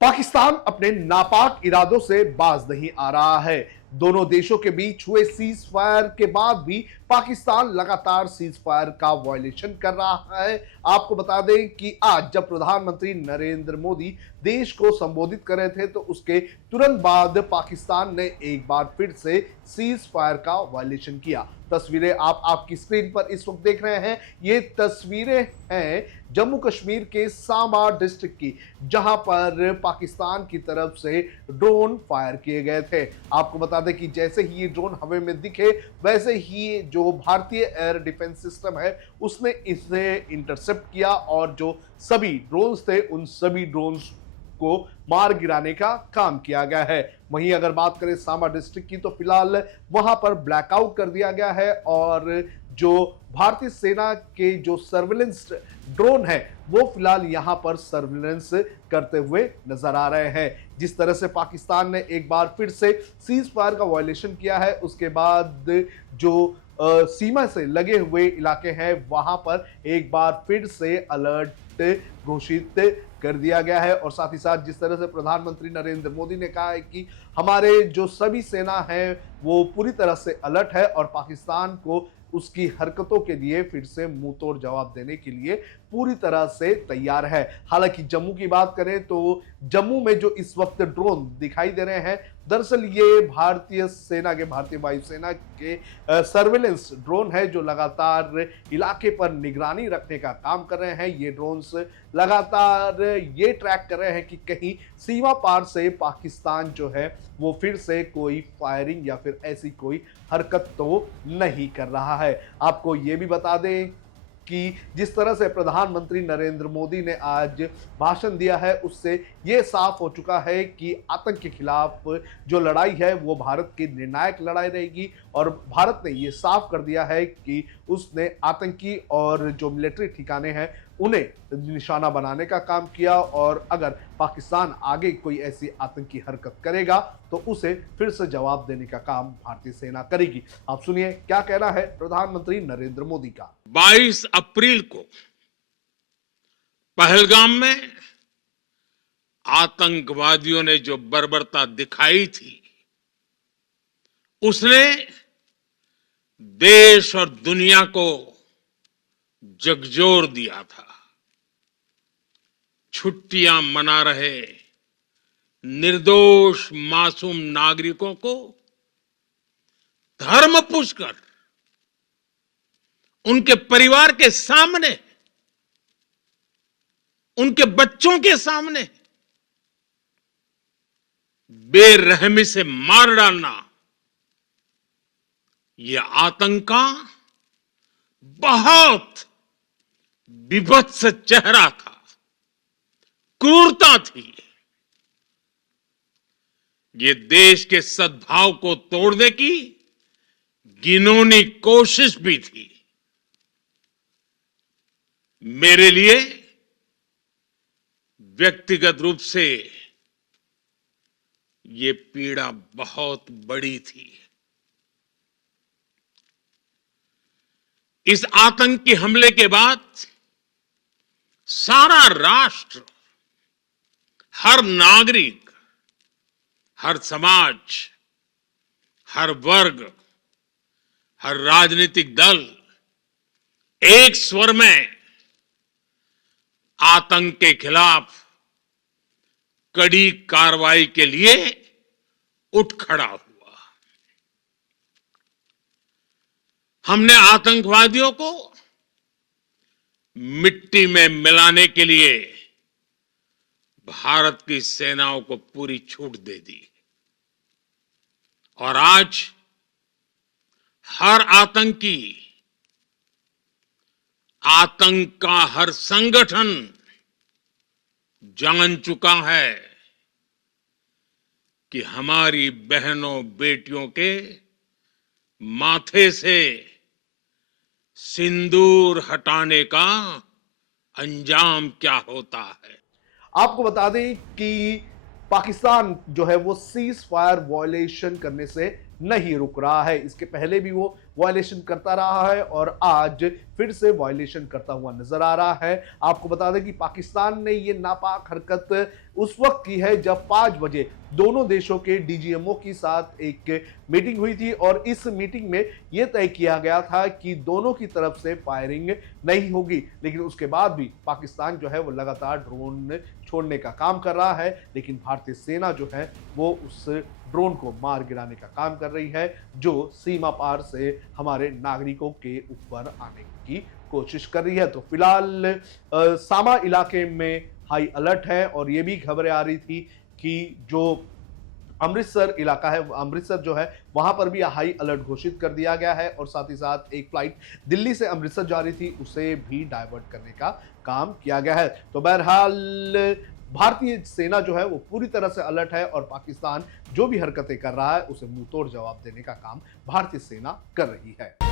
पाकिस्तान अपने नापाक इरादों से बाज नहीं आ रहा है। दोनों देशों के बीच हुए सीज फायर के बाद भी पाकिस्तान लगातार सीज फायर का वायलेशन कर रहा है। आपको बता दें कि आज जब प्रधानमंत्री नरेंद्र मोदी देश को संबोधित कर रहे थे तो उसके तुरंत बाद पाकिस्तान ने एक बार फिर से सीज फायर का वायलेशन किया। तस्वीरें आप आपकी स्क्रीन पर इस वक्त देख रहे हैं। ये तस्वीरें हैं जम्मू कश्मीर के सांबा डिस्ट्रिक्ट की, जहां पर पाकिस्तान की तरफ से ड्रोन फायर किए गए थे। आपको बता दें कि जैसे ही ये ड्रोन हवा में दिखे वैसे ही जो भारतीय एयर डिफेंस सिस्टम है उसने इसे इंटरसेप्ट किया और जो सभी ड्रोन्स थे उन सभी ड्रोन्स को मार गिराने का काम किया गया है। वहीं अगर बात करें सांबा डिस्ट्रिक्ट की तो फिलहाल वहां पर ब्लैकआउट कर दिया गया है और जो भारतीय सेना के जो सर्विलेंस ड्रोन है वो फिलहाल यहां पर सर्विलेंस करते हुए नजर आ रहे हैं। जिस तरह से पाकिस्तान ने एक बार फिर से सीज फायर का वायलेशन किया है उसके बाद जो सीमा से लगे हुए इलाके हैं वहां पर एक बार फिर से अलर्ट घोषित कर दिया गया है। और साथ ही साथ जिस तरह से प्रधानमंत्री नरेंद्र मोदी ने कहा है कि हमारे जो सभी सेना है वो पूरी तरह से अलर्ट है और पाकिस्तान को उसकी हरकतों के लिए फिर से मुंह तोड़ जवाब देने के लिए पूरी तरह से तैयार है। हालांकि जम्मू की बात करें तो जम्मू में जो इस वक्त ड्रोन दिखाई दे रहे हैं दरअसल ये भारतीय सेना के, भारतीय वायुसेना के सर्वेलेंस ड्रोन है जो लगातार इलाके पर निगरानी रखने का काम कर रहे हैं। ये ड्रोन्स लगातार ये ट्रैक कर रहे हैं कि कहीं सीमा पार से पाकिस्तान जो है वो फिर से कोई फायरिंग या फिर ऐसी कोई हरकत तो नहीं कर रहा है। आपको ये भी बता दें कि जिस तरह से प्रधानमंत्री नरेंद्र मोदी ने आज भाषण दिया है उससे ये साफ हो चुका है कि आतंक के खिलाफ जो लड़ाई है वो भारत की निर्णायक लड़ाई रहेगी और भारत ने ये साफ कर दिया है कि उसने आतंकी और जो मिलिट्री ठिकाने हैं उन्हें निशाना बनाने का काम किया और अगर पाकिस्तान आगे कोई ऐसी आतंकी हरकत करेगा तो उसे फिर से जवाब देने का काम भारतीय सेना करेगी। आप सुनिए क्या कहना है प्रधानमंत्री नरेंद्र मोदी का। 22 अप्रैल को पहलगाम में आतंकवादियों ने जो बर्बरता दिखाई थी उसने देश और दुनिया को झकझोर दिया था। छुट्टियां मना रहे निर्दोष मासूम नागरिकों को धर्म पूछकर उनके परिवार के सामने, उनके बच्चों के सामने बेरहमी से मार डालना, यह आतंक का बहुत विभत्स चेहरा था, क्रूरता थी। ये देश के सद्भाव को तोड़ने की घिनौनी कोशिश भी थी। मेरे लिए व्यक्तिगत रूप से ये पीड़ा बहुत बड़ी थी। इस आतंकी हमले के बाद सारा राष्ट्र, हर नागरिक, हर समाज, हर वर्ग, हर राजनीतिक दल एक स्वर में आतंक के खिलाफ कड़ी कार्रवाई के लिए उठ खड़ा हुआ। हमने आतंकवादियों को मिट्टी में मिलाने के लिए भारत की सेनाओं को पूरी छूट दे दी और आज हर आतंकी, आतंक का हर संगठन जान चुका है कि हमारी बहनों बेटियों के माथे से सिंदूर हटाने का अंजाम क्या होता है। आपको बता दें कि पाकिस्तान जो है वो सीज फायर वायलेशन करने से नहीं रुक रहा है। इसके पहले भी वो वायलेशन करता रहा है और आज फिर से वायलेशन करता हुआ नजर आ रहा है। आपको बता दें कि पाकिस्तान ने ये नापाक हरकत उस वक्त की है जब 5 बजे दोनों देशों के डीजीएमओ के साथ एक मीटिंग हुई थी और इस मीटिंग में यह तय किया गया था कि दोनों की तरफ से फायरिंग नहीं होगी। लेकिन उसके बाद भी पाकिस्तान जो है वो लगातार ड्रोन छोड़ने का काम कर रहा है, लेकिन भारतीय सेना जो है वो उस ड्रोन को मार गिराने का काम कर रही है, जो सीमा पार से हमारे नागरिकों के ऊपर आने की कोशिश कर रही है। तो फिलहाल सामा इलाके में हाई अलर्ट है और ये भी खबरें आ रही थी कि जो अमृतसर इलाका है, अमृतसर जो है वहां पर भी हाई अलर्ट घोषित कर दिया गया है और साथ ही साथ एक फ्लाइट दिल्ली से अमृतसर जा रही थी उसे भी डाइवर्ट करने का काम किया गया है। तो बहरहाल भारतीय सेना जो है वो पूरी तरह से अलर्ट है और पाकिस्तान जो भी हरकतें कर रहा है उसे मुंह तोड़ जवाब देने का काम भारतीय सेना कर रही है।